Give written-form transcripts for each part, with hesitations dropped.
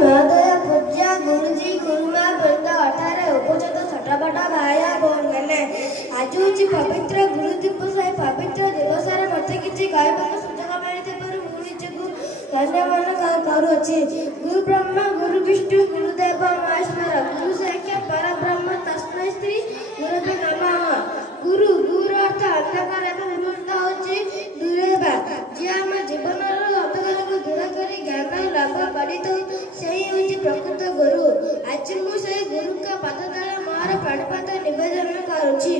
महोदय पूज्य गुरुजी गुरुमा वृंद अठारे उपस्थित छोट बड़ भाई भौन मैंने आज हूँ पवित्र गुरु दिवस। पवित्र दिवस मत कि कहवाक सुजोग मिली धन्यवाद करुच्ची। गुरु ब्रह्मा गुरु विष्णु गुरुदेव महेश्वर गुरु साक्षात् परब्रह्म तस्मै श्री गुरुवे नमः। गुरु गुरु अर्थ अंधकार एवं विमुक्त होची दूरेबा जे आम जीवन अंधकार को दूर कर ज्ञान लाभ कर प्रकृत गुरु। आज मुझे गुरु का पद तले मोर प्रणपात निवेदन करुच्ची।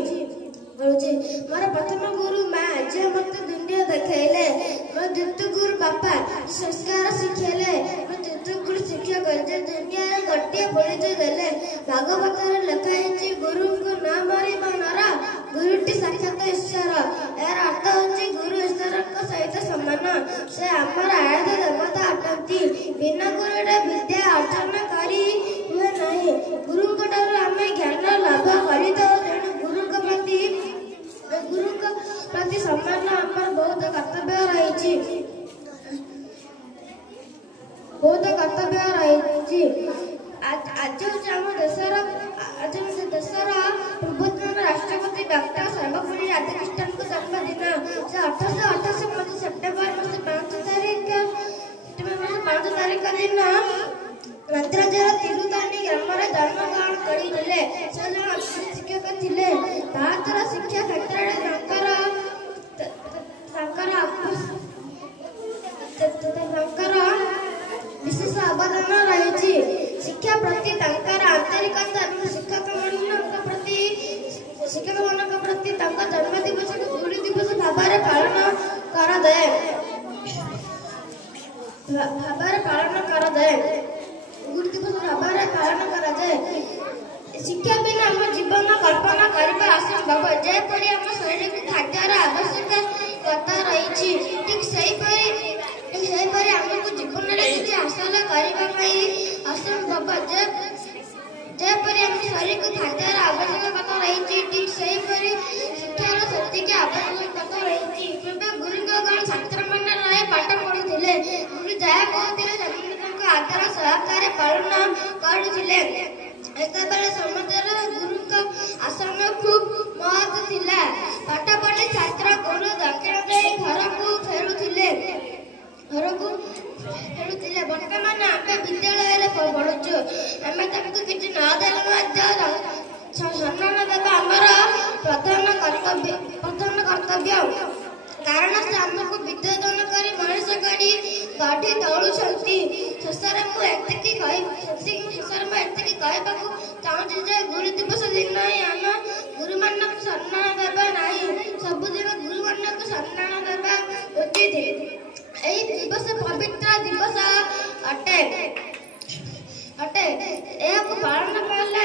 मोर प्रथम गुरु माँ आज मत दुनिया देखले। मो द्वितीय गुरु बापा संस्कार शिखेले। मो तृतीय गुरु शिक्षा कर दुनिया गोटे परिचय देले। भागवत लिखाई गुरु को न मरिब नर गुरुटी साक्षात ईश्वर। यार अर्थ होची गुरु ईश्वर सहित समान। से आमर आराध्य देवता अटंती। बिना गुरुरे विद्या अर्जन करी हुए नहीं। गुरु आम ज्ञान लाभ कर गुरु प्रति सम्मान आमर बहुत कर्तव्य रही। आज आम देशर पूर्वतन राष्ट्रपति डॉक्टर सर्वपल्ली राधाकृष्णन को जन्मदिन। से 1888 सेप्टेम्बर 5 तारीख दिन नंदराजर तिरुतानी ग्राम जन्म ग्रहण करते। से जन शिक्षक थे। ताद्वारा शिक्षा क्षेत्र विशेष अवदान रही। शिक्षा प्रति आंतरिकता शिक्षक मान प्रति जन्म दिवस को गुरु दिवस भाव पालन कराए। गुरु दिवस भाव पालन कराए। शिक्षा बिना आम जीवन कल्पना करने असंभव। जेपरी आम शरीर को खाद्यर आवश्यकता रही ठीक सेहीपरि आमको जीवन में किसी हासिल करने असंभव। जेपरी आम शरीर को खाद्यर आवश्यकता रही ठीक सेहीपरि शिक्षार सेतिक आवश्यकता रही। गुरु गण छात्र मैंने पाठ पढ़ुले। गुरु जहाँ कहते आदर सहकार पालन करुले। एकाबेले समाज गुरु आसन खूब महत्व थिला। पाठ पढ़ी छात्र गुरु दक्षिण दे घर को फेरुथिले। वर्तमान आम विद्यालय पढ़ुचु। आम तमको किसी नदेले सम्मान देवा आमर प्रधान कर्तव्य। कारण से आमको विद्यादान कर मनीष गढ़ी तौलुं। शेष में कहवाक चाहूँ जे गुरु दिवस दिन आम गुरु मान सम्मान देवा ना सबुदिन गुरु मान सम्मान देवा उचित। यही दिवस पवित्र दिवस अटे। पालन कले